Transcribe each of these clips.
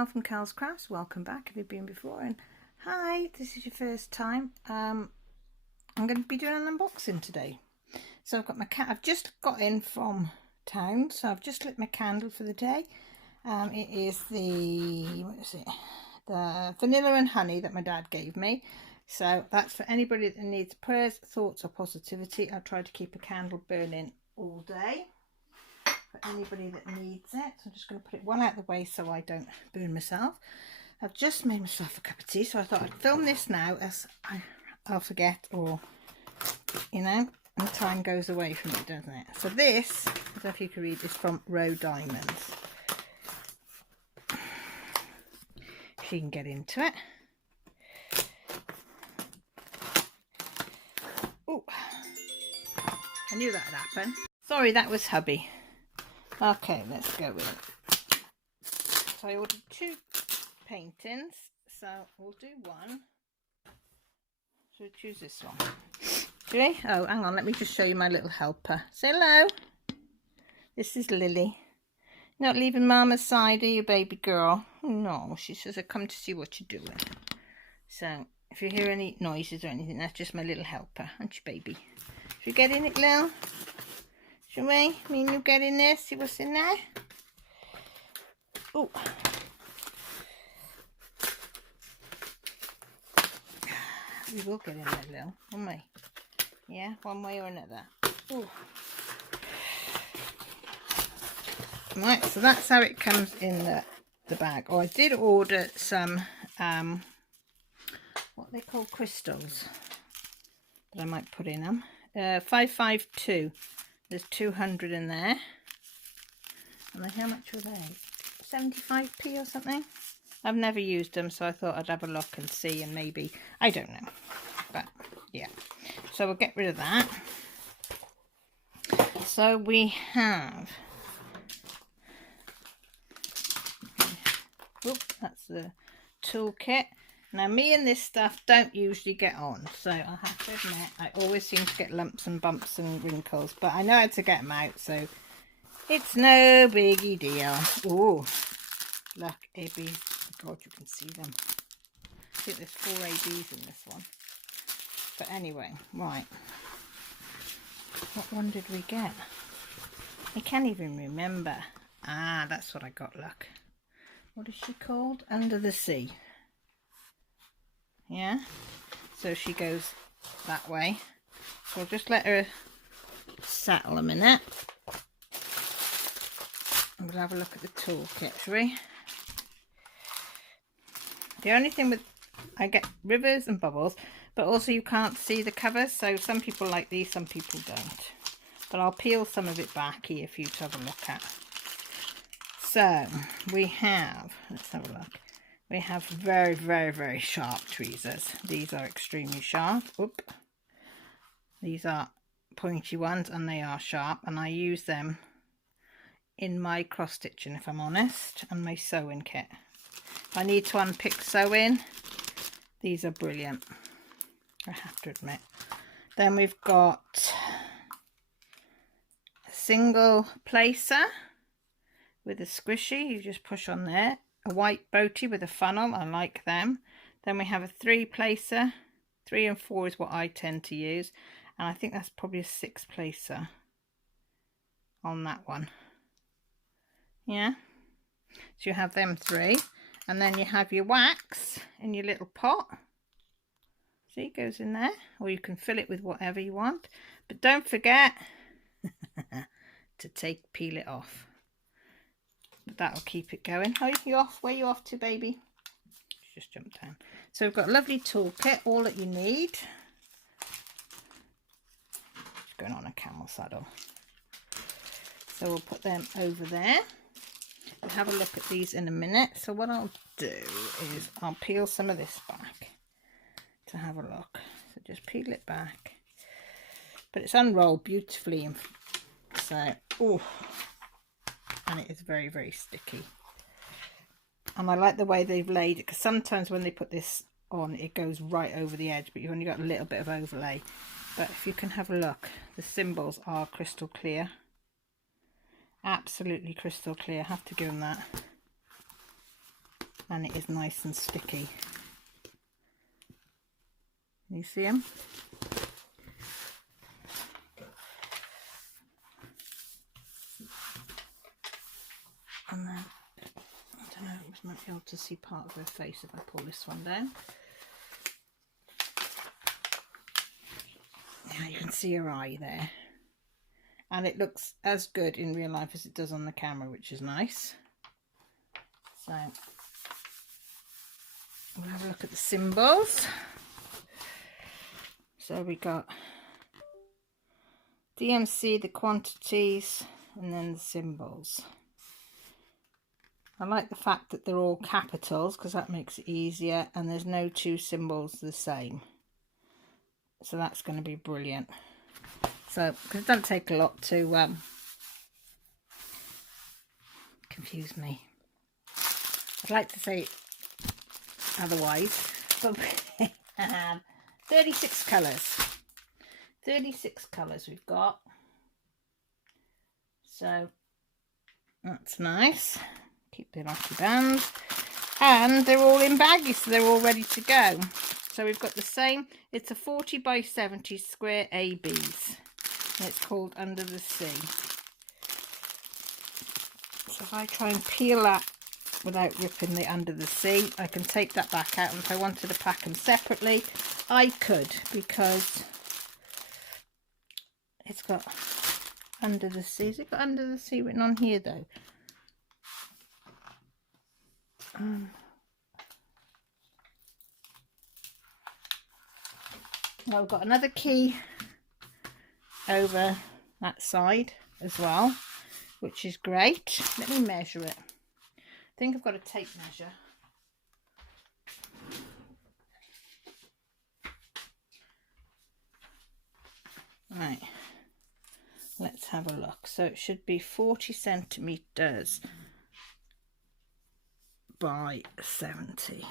Cal from Cal's Crafts. Welcome back if you've been before, and hi, this is your first time. I'm going to be doing an unboxing today. So I've got my I've just got in from town, so I've just lit my candle for the day. It is the the vanilla and honey that my dad gave me. So that's for anybody that needs prayers, thoughts or positivity. I'll try to keep a candle burning all day for anybody that needs it. So I'm just going to put it one out of the way so I don't burn myself. I've just made myself a cup of tea, so I thought I'd film this now as I'll forget, or you know, and time goes away from it, doesn't it? So this, I don't know if you can read, is from Rowe diamonds. If you can get into it. Oh, I knew that would happen. Sorry, that was hubby. Okay, let's go with it. So I ordered 2 paintings, so we'll do one. So we'll choose this one. Do we? Oh, hang on, let me just show you my little helper. Say hello. This is Lily. Not leaving Mama's side, are you, baby girl? No, she says I come to see what you're doing. So if you hear any noises or anything, that's just my little helper, aren't you, baby? Should we get in it, Lil? Shall we? Me and you get in there, see what's in there? Oh. We will get in there, Lil, won't we? Yeah, one way or another. Ooh. Right, so that's how it comes in the bag. Oh, I did order some, what they call crystals that I might put in them. 552. There's 200 in there. And how much were they? 75p or something? I've never used them, so I thought I'd have a look and see, and maybe, I don't know. But, yeah. So we'll get rid of that. So we have... Oop, that's the toolkit. Now, me and this stuff don't usually get on, so I have to admit, I always seem to get lumps and bumps and wrinkles, but I know how to get them out, so it's no biggie deal. Oh, look, ABs. God, you can see them. I think there's 4 ABs in this one. But anyway, right. What one did we get? I can't even remember. Ah, that's what I got, look. What is she called? Under the Sea. Yeah, so she goes that way. So I'll just let her settle a minute. And we'll have a look at the toolkit, shall we? The only thing with, I get rivers and bubbles, but also you can't see the covers, so some people like these, some people don't. But I'll peel some of it back here for you to have a look at. So we have, let's have a look. We have very, very, very sharp tweezers. These are extremely sharp. Oop. These are pointy ones and they are sharp, and I use them in my cross stitching, if I'm honest, and my sewing kit. If I need to unpick sewing, these are brilliant, I have to admit. Then we've got a single placer with a squishy, you just push on there. A white boaty with a funnel, I like them. Then we have a 3 placer. 3 and 4 is what I tend to use, and I think that's probably a 6 placer on that one. Yeah, so you have them 3, and then you have your wax in your little pot. See, it goes in there, or you can fill it with whatever you want, but don't forget to peel it off. That'll keep it going. Oh, you off? Where are you off to, baby? Just jump down. So we've got a lovely toolkit, all that you need. Just going on a camel saddle. So we'll put them over there. We'll have a look at these in a minute. So what I'll do is I'll peel some of this back to have a look. So just peel it back. But it's unrolled beautifully. So, oh. And it is very, very sticky, and I like the way they've laid it, because sometimes when they put this on it goes right over the edge, but you've only got a little bit of overlay. But if you can have a look, the symbols are crystal clear, absolutely crystal clear, I have to give them that. and it is nice and sticky. Can you see them? And then, I don't know, I might be able to see part of her face if I pull this one down. Yeah, you can see her eye there. And it looks as good in real life as it does on the camera, which is nice. So, we'll have a look at the symbols. So we got DMC, the quantities, and then the symbols. I like the fact that they're all capitals because that makes it easier, and there's no two symbols the same. So that's going to be brilliant. So, because it doesn't take a lot to confuse me. I'd like to say otherwise, but we have 36 colours. 36 colours we've got. So, that's nice. Keep the lucky bands, and they're all in baggies, so they're all ready to go. So we've got the same, it's a 40 by 70 square ABs, and it's called Under the Sea. So if I try and peel that without ripping the Under the Sea, I can take that back out, and if I wanted to pack them separately I could, because it's got Under the Sea. Has it got Under the Sea written on here though? I've got another key over that side as well, which is great. Let me measure it. I think I've got a tape measure. Right, let's have a look. So it should be 40 centimetres by 70.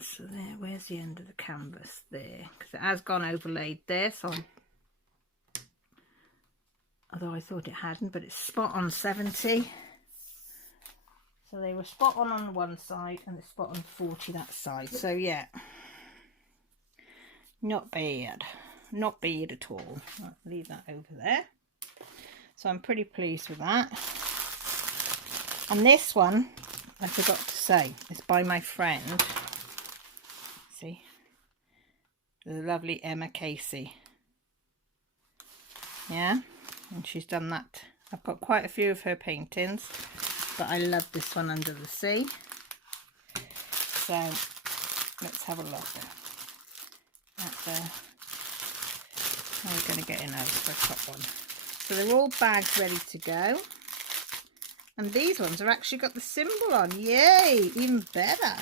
So there, where's the end of the canvas there? Because it has gone overlaid there, so although I thought it hadn't, but it's spot on 70. So they were spot on one side and they're spot on 40 that side. So yeah, not bad. Not bad at all. I'll leave that over there. So I'm pretty pleased with that. And this one, I forgot to say, is by my friend. See? The lovely Emma Casey. Yeah? And she's done that. I've got quite a few of her paintings, but I love this one, Under the Sea. So, let's have a look at the... How are we going to get in over for a top one? So they're all bagged ready to go. And these ones have actually got the symbol on. Yay! Even better.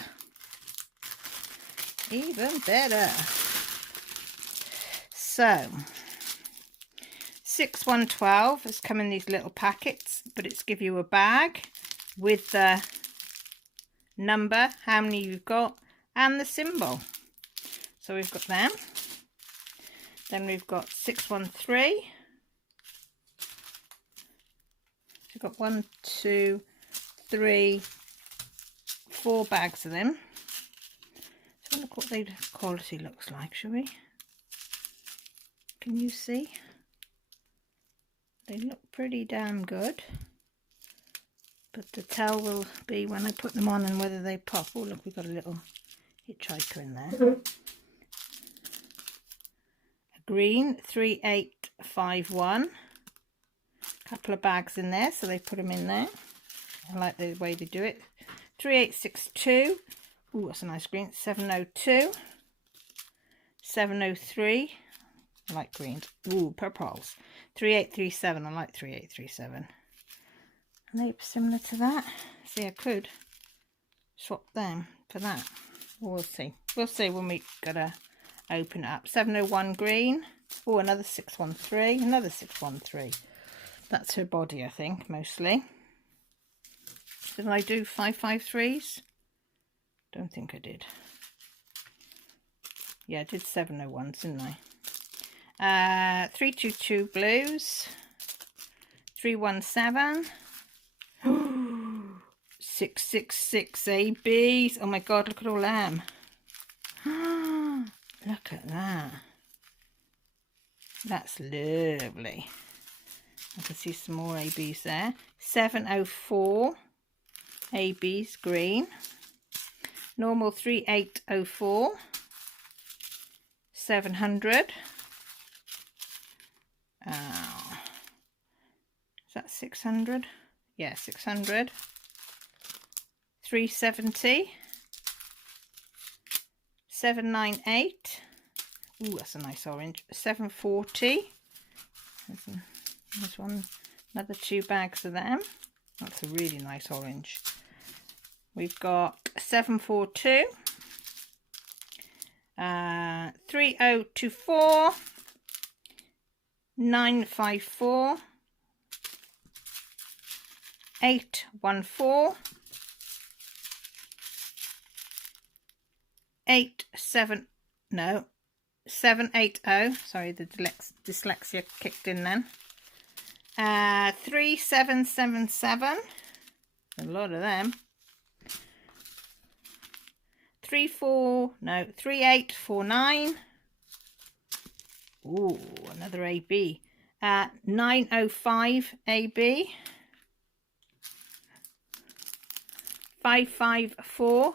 Even better. So, 6112 has come in these little packets, but it's give you a bag with the number, how many you've got, and the symbol. So we've got them. Then we've got 613. We've got 1, 2, 3, 4 bags of them. So look what the quality looks like, shall we? Can you see? They look pretty damn good. But the tell will be when I put them on and whether they pop. Oh look, we've got a little hitchhiker in there. A green 3851. Couple of bags in there, so they put them in there. I like the way they do it. 3862. Oh, that's a nice green. 702. 703. I like greens. Ooh, purples. 3837. I like 3837. Are they similar to that? See, I could swap them for that. We'll see. We'll see when we gotta open it up. 701 green. Oh, another 613. Another 613. That's her body, I think, mostly. Did I do 553s? Don't think I did. Yeah, I did 701s, didn't I? 322 blues. 317. 666 ABs. Oh my God, look at all them. Look at that. That's lovely. I can see some more ABs there. 704 ABs green. Normal 3804. 700. Is that 600? Yeah, 600. 370. 798. Ooh, that's a nice orange. 740. There's one, another 2 bags of them. That's a really nice orange. We've got 742. 3024. 954. 814. 780. Sorry, the dyslexia kicked in then. 3777. A lot of them. 3849. Ooh, another AB. 905 AB. 554.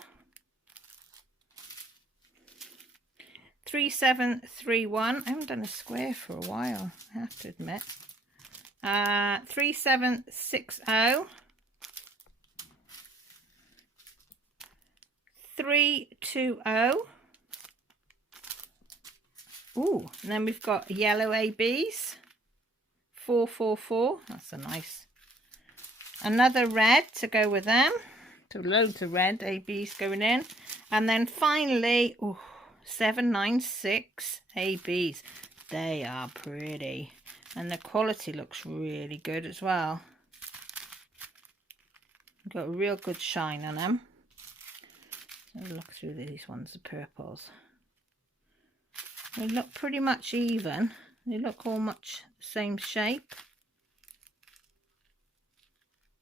3731. I haven't done a square for a while, I have to admit. 3760. 320. Ooh, and then we've got yellow ABs. 444. That's a nice. Another red to go with them. So loads of red ABs going in. And then finally, ooh, 796 ABs. They are pretty. And the quality looks really good as well. Got a real good shine on them. Let's look through these ones, the purples. They look pretty much even. They look all much the same shape.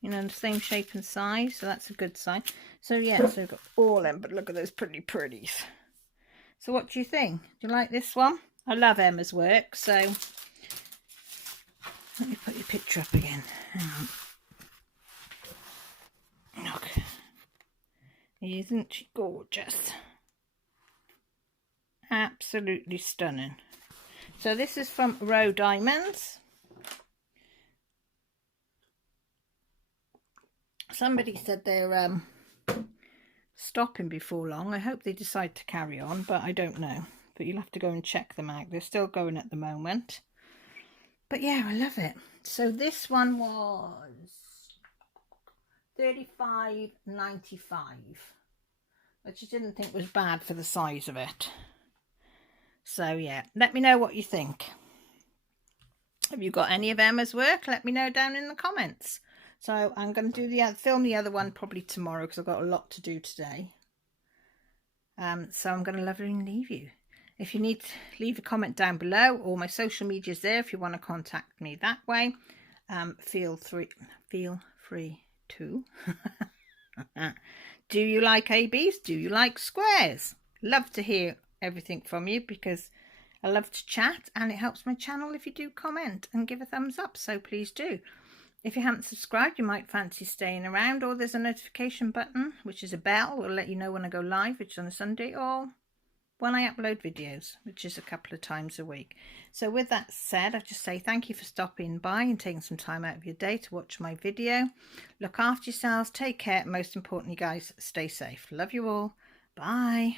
You know, the same shape and size, so that's a good sign. So yeah, so we've got all them, but look at those pretties. So what do you think? Do you like this one? I love Emma's work, so let me put your picture up again. Hang on. Look. Isn't she gorgeous? Absolutely stunning. So this is from Rowe Diamonds. Somebody said they're stopping before long. I hope they decide to carry on, but I don't know. But you'll have to go and check them out. They're still going at the moment. But yeah, I love it. So this one was $35.95, which I didn't think was bad for the size of it. So yeah, let me know what you think. Have you got any of Emma's work? Let me know down in the comments. So I'm going to do film the other one probably tomorrow because I've got a lot to do today. So I'm going to love and leave you. If you need to leave a comment down below, or my social media's there if you want to contact me that way. Feel free to. Do you like ABs? Do you like squares? Love to hear everything from you because I love to chat, and it helps my channel if you do comment and give a thumbs up, so please do. If you haven't subscribed, you might fancy staying around, or there's a notification button, which is a bell. Will let you know when I go live, which is on a Sunday, or when I upload videos, which is a couple of times a week. So with that said, I just say thank you for stopping by and taking some time out of your day to watch my video. Look after yourselves, take care, most importantly guys, stay safe. Love you all. Bye.